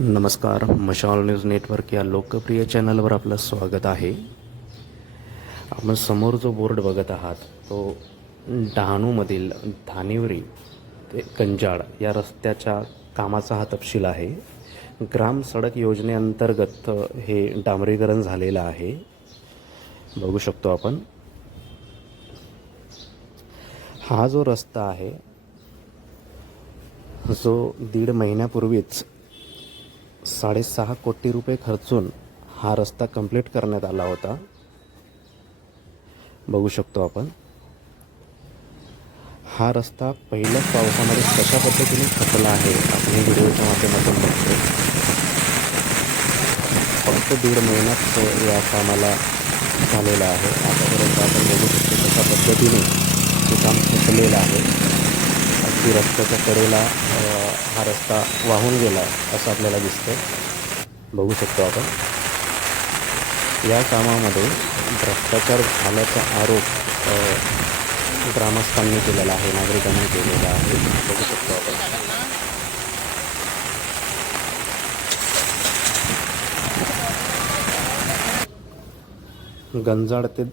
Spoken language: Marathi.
नमस्कार मशाल न्यूज नेटवर्क या लोकप्रिय चॅनलवर आपलं स्वागत आहे. आपण समोर जो बोर्ड बघत आहात तो डहाणूमधील धानिवरी ते कंजाड या रस्त्याच्या कामाचा हा तपशील आहे. ग्राम सडक योजनेअंतर्गत हे डांबरीकरण झालेलं आहे. बघू शकतो आपण. हा जो रस्ता आहे जो दीड महिन्यापूर्वीच साडेसहा कोटी रुपये खर्चून हा रस्ता कंप्लीट करण्यात आला होता. बघू शकतो आपण. हा रस्ता पहिल्याच पावसामध्ये कशा पद्धतीने खचला आहे आपण व्हिडिओच्या माध्यमातून बघतो फक्त दीड महिन्यात या कामाला झालेला आहे. आतापर्यंत आपण बघू शकतो कशा पद्धतीने हे काम खचलेलं आहे. की रस्त्याच्या कडेला हा रस्ता वाहून गेला असं आपल्याला दिसतं बघू शकतो आपण. या कामामध्ये भ्रष्टाचार झाल्याचा आरोप ग्रामस्थांनी केलेला आहे नागरिकांनी केलेला आहे. बघू शकतो आपण. गंजाड ते